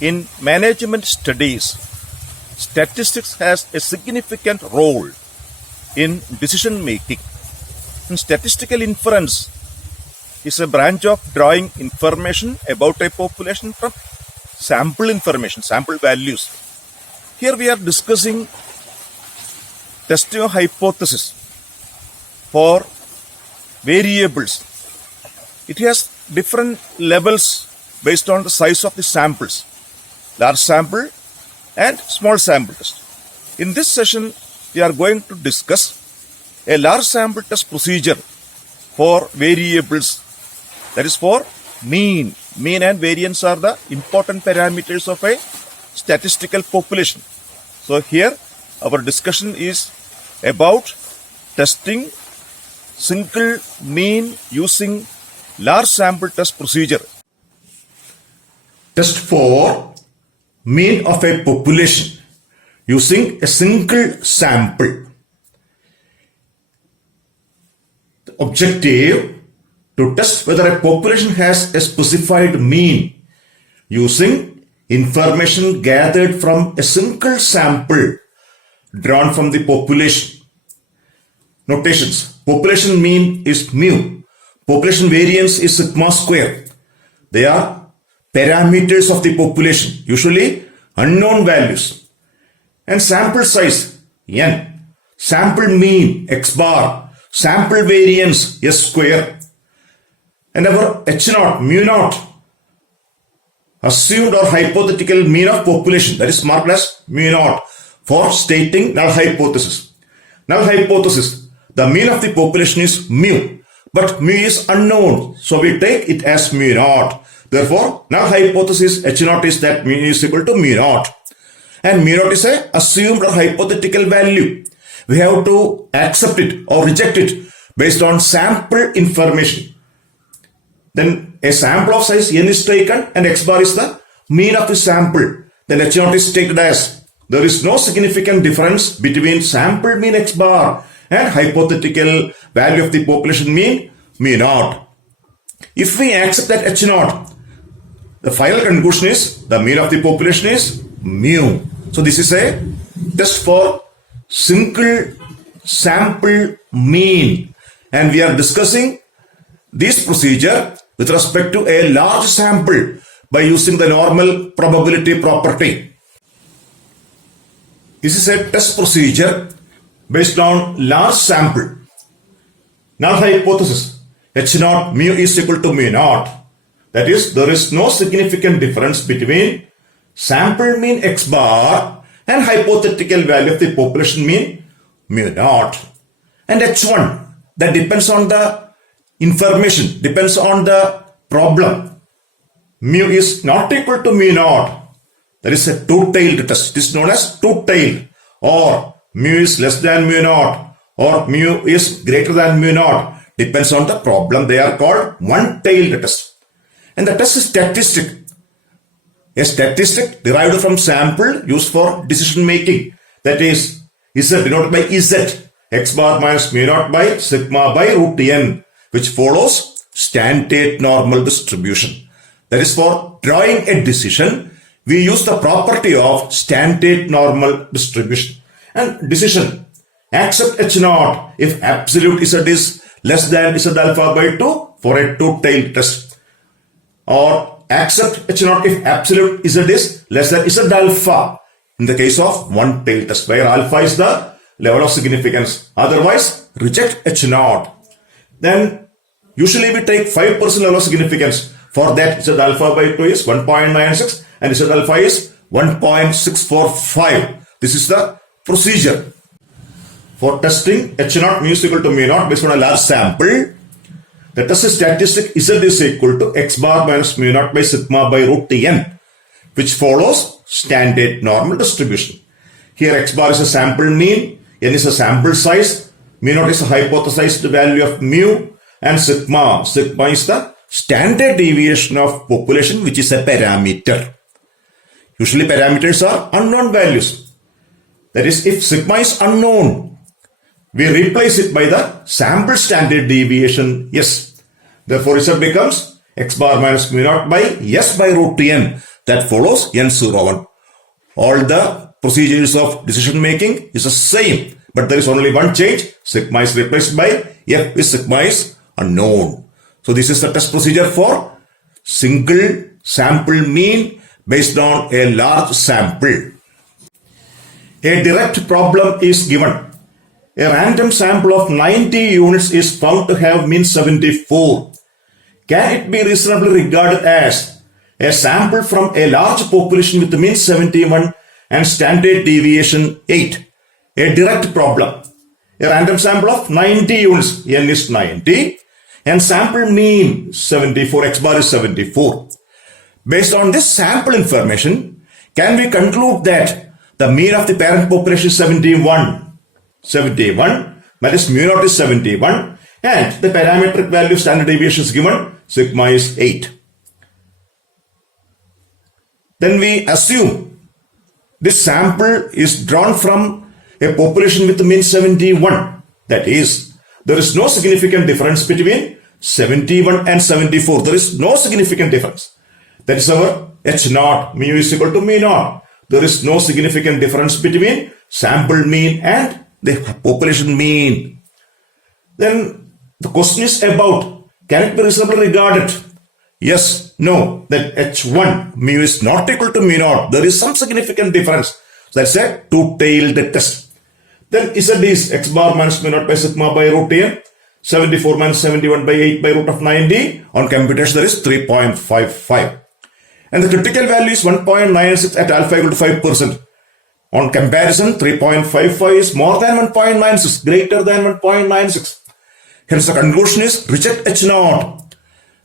In management studies, statistics has a significant role in decision making. And statistical inference is a branch of drawing information about a population from sample information, sample values. Here we are discussing testing a hypothesis for variables. It has different levels based on the size of the samples, large sample and small sample test. In this session, we are going to discuss a large sample test procedure for variables, that is for mean. Mean and variance are the important parameters of a statistical population. So here our discussion is about testing single mean using large sample test procedure. Test for mean of a population using a single sample. The objective to test whether a population has a specified mean using information gathered from a single sample drawn from the population. Notations: population mean is mu, population variance is sigma square. They are parameters of the population, usually unknown values. And sample size n, sample mean x bar, sample variance s square. And our h0, mu naught, assumed or hypothetical mean of population, that is marked as mu naught for stating null hypothesis. Null hypothesis, the mean of the population is mu, but mu is unknown, so we take it as mu naught. Therefore, null hypothesis h0 is that mu is equal to mu naught. And mu naught is a assumed or hypothetical value. We have to accept it or reject it based on sample information. Then a sample of size n is taken and x bar is the mean of the sample. Then h0 is taken as there is no significant difference between sample mean x bar and hypothetical value of the population mean mu naught. If we accept that h0, the final conclusion is the mean of the population is mu. So this is a test for single sample mean, and we are discussing this procedure with respect to a large sample by using the normal probability property. This is a test procedure based on large sample. Null hypothesis h0 mu is equal to mu naught. That is, there is no significant difference between sample mean x bar and hypothetical value of the population mean mu naught. And h1, that depends on the information, depends on the problem. Mu is not equal to mu naught. That is a two-tailed test. It is known as two-tailed. Or mu is less than mu naught, or mu is greater than mu naught. Depends on the problem. They are called one-tailed test. And the test is statistic. A statistic derived from sample used for decision making. That is Z denoted by Z, x bar minus mu naught by sigma by root n, which follows standard normal distribution. That is, for drawing a decision, we use the property of standard normal distribution. And decision, accept h0 if absolute Z is less than Z alpha by 2 for a two-tailed test. Or accept h0 if absolute Z is less than Z alpha in the case of one-tailed test, where alpha is the level of significance. Otherwise, reject h0. Then usually we take 5% level of significance. For that, Z alpha by 2 is 1.96 and Z alpha is 1.645. This is the procedure for testing h0 mu is equal to mu naught based on a large sample. The test statistic Z is equal to x bar minus mu naught by sigma by root n, which follows standard normal distribution. Here x bar is a sample mean, n is a sample size, mu naught is a hypothesized value of mu, and sigma is the standard deviation of population, which is a parameter. Usually parameters are unknown values. That is, if sigma is unknown, we replace it by the sample standard deviation S. Therefore, Z becomes x bar minus mu naught by S by root n. that follows N01. All the procedures of decision making is the same, but there is only one change. Sigma is replaced by F is sigma is unknown. So this is the test procedure for single sample mean based on a large sample. A direct problem is given. A random sample of 90 units is found to have mean 74. Can it be reasonably regarded as a sample from a large population with mean 71 and standard deviation 8? A direct problem. A random sample of 90 units, n is 90, and sample mean 74, x bar is 74. Based on this sample information, can we conclude that the mean of the parent population is 71? 71, that is mu naught is 71, and the parametric value of standard deviation is given, sigma is 8. Then we assume this sample is drawn from a population with mean 71. That is, there is no significant difference between 71 and 74. There is no significant difference. That is our H naught, mu is equal to mu naught. There is no significant difference between sample mean and the population mean. Then the question is about, can it be reasonably regarded? Yes, no, that H1 mu is not equal to mu naught. There is some significant difference. So that's a two-tailed test. Then Z is x bar minus mu naught by sigma by root n. 74 minus 71 by 8 by root of 90. On computation there is 3.55. And the critical value is 1.96 at alpha equal to 5%. On comparison, 3.55 is more than 1.96, greater than 1.96. Hence the conclusion is reject H0.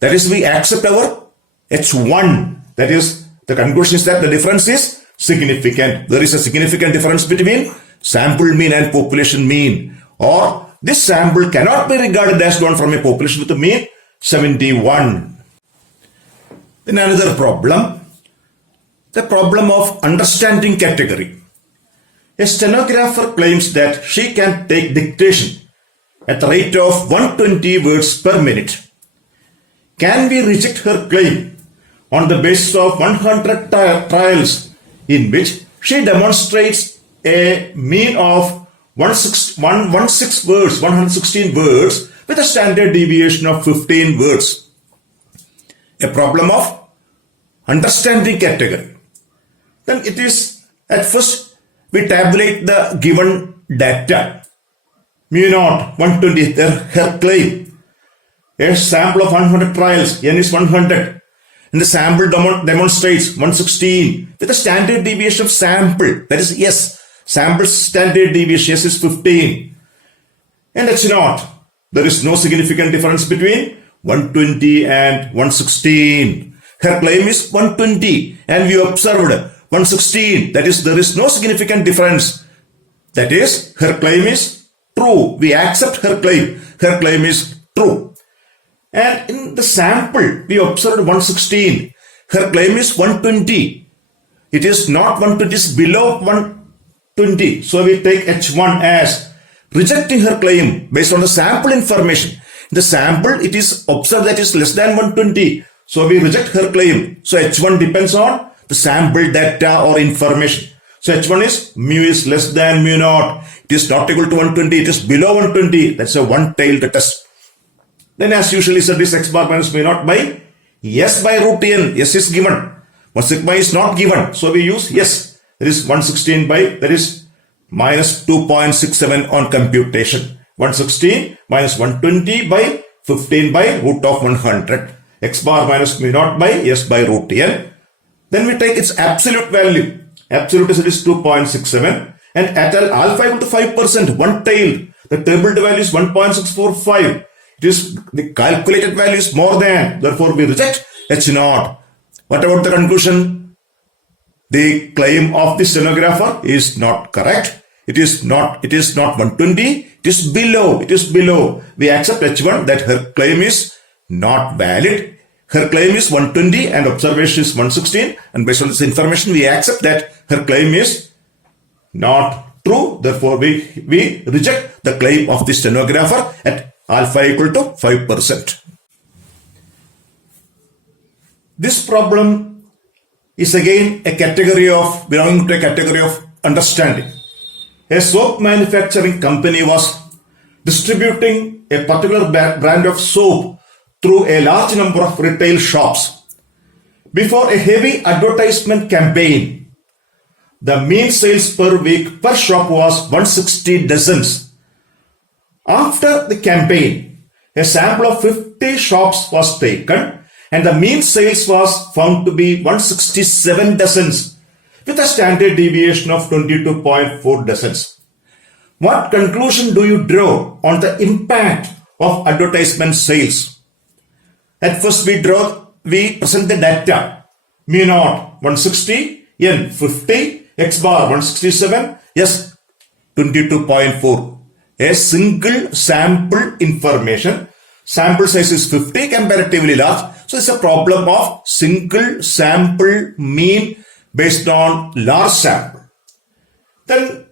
That is, we accept our H1. That is, the conclusion is that the difference is significant. There is a significant difference between sample mean and population mean. Or this sample cannot be regarded as drawn from a population with a mean 71. Then another problem, the problem of understanding category. A stenographer claims that she can take dictation at the rate of 120 words per minute. Can we reject her claim on the basis of 100 trials in which she demonstrates a mean of 116 words with a standard deviation of 15 words? A problem of understanding category. Then it is, at first we tabulate the given data. Mu naught 120, her claim. A sample of 100 trials, n is 100. And the sample demonstrates 116 with a standard deviation of sample. That is S. Sample standard deviation S is 15. And H naught. There is no significant difference between 120 and 116. Her claim is 120 and we observed 116. That is, there is no significant difference. That is, her claim is true. We accept her claim. Her claim is true. And in the sample, we observed 116. Her claim is 120. It is not 120, it is below 120. So we take H1 as rejecting her claim based on the sample information. The sample, it is observed that is less than 120. So we reject her claim. So H1 depends on the sample data or information. So H1 is mu is less than mu naught. It is not equal to 120. It is below 120. That's a one-tailed test. Then as usually said, this x bar minus mu naught by S by root n. S is given. But sigma is not given. So we use S. That is 116 by, that is minus 2.67 on computation. 116 minus 120 by 15 by root of 100. X bar minus mu naught by S by root n. Then we take its absolute value. Absolute is 2.67. And at alpha equal to 5%, one-tailed, the tabled value is 1.645. It is the calculated value is more than, therefore we reject H0. What about the conclusion? The claim of the stenographer is not correct. It is not 120. It is below. We accept H1 that her claim is not valid. Her claim is 120 and observation is 116. And based on this information, we accept that her claim is not true. Therefore, we reject the claim of the stenographer at alpha equal to 5%. This problem is again a category of belonging to a category of understanding. A soap manufacturing company was distributing a particular brand of soap through a large number of retail shops. Before a heavy advertisement campaign, the mean sales per week per shop was 160 dozens. After the campaign, a sample of 50 shops was taken and the mean sales was found to be 167 dozens with a standard deviation of 22.4 dozens. What conclusion do you draw on the impact of advertisement sales? At first we present the data. Mu naught 160, N 50, X bar 167, S 22.4. A single sample information. Sample size is 50, comparatively large. So it's a problem of single sample mean based on large sample. Then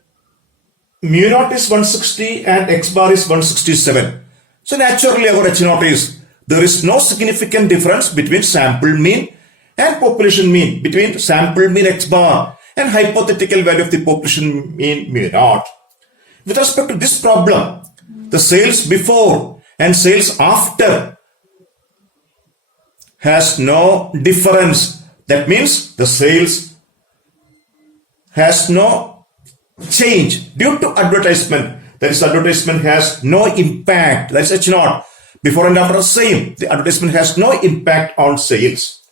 mu naught is 160 and X bar is 167. So naturally our H naught is, there is no significant difference between sample mean and population mean, between sample mean X bar and hypothetical value of the population mean mu naught. With respect to this problem, the sales before and sales after has no difference. That means the sales has no change due to advertisement. That is, advertisement has no impact. That is H naught. Before and after the same. The advertisement has no impact on sales.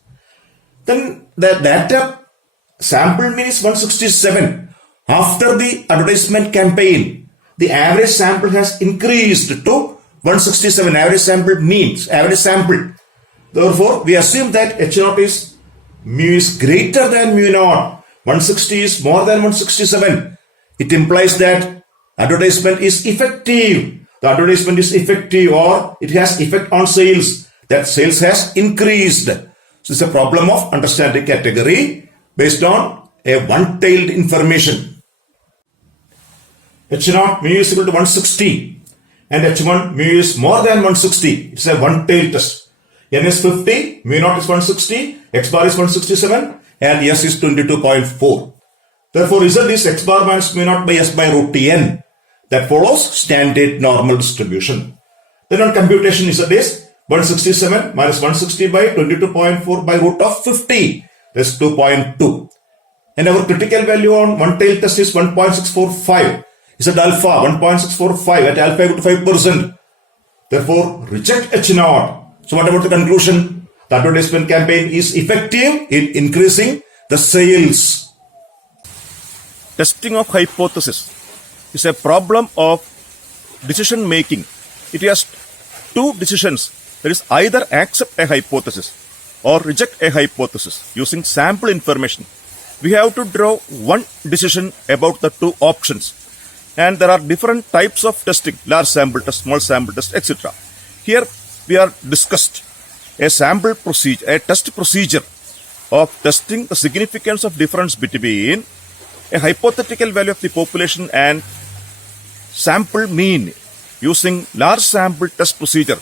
Then the data sample mean is 167. After the advertisement campaign, the average sample has increased to 167. Average sample means average sample. Therefore, we assume that H naught is mu is greater than mu naught. 160 is more than 167. It implies that advertisement is effective. The advertisement is effective or it has effect on sales. That sales has increased. So it's a problem of understanding category based on a one-tailed information. H naught mu is equal to 160 and H1 mu is more than 160. It's a one-tailed test. N is 50, mu naught is 160, X bar is 167 and S is 22.4. Therefore, Z is X bar minus mu naught by S by root N. That follows standard normal distribution. Then on computation, Z is 167 minus 160 by 22.4 by root of 50. That's 2.2. And our critical value on one-tailed test is 1.645. Z alpha 1.645 at alpha equal to 5%. Therefore, reject H naught. So what about the conclusion? The advertisement campaign is effective in increasing the sales. Testing of hypothesis is a problem of decision making. It has two decisions. That is, either accept a hypothesis or reject a hypothesis using sample information. We have to draw one decision about the two options. And there are different types of testing, large sample test, small sample test, etc. Here we are discussed a sample procedure, a test procedure of testing the significance of difference between a hypothetical value of the population and sample mean using large sample test procedure.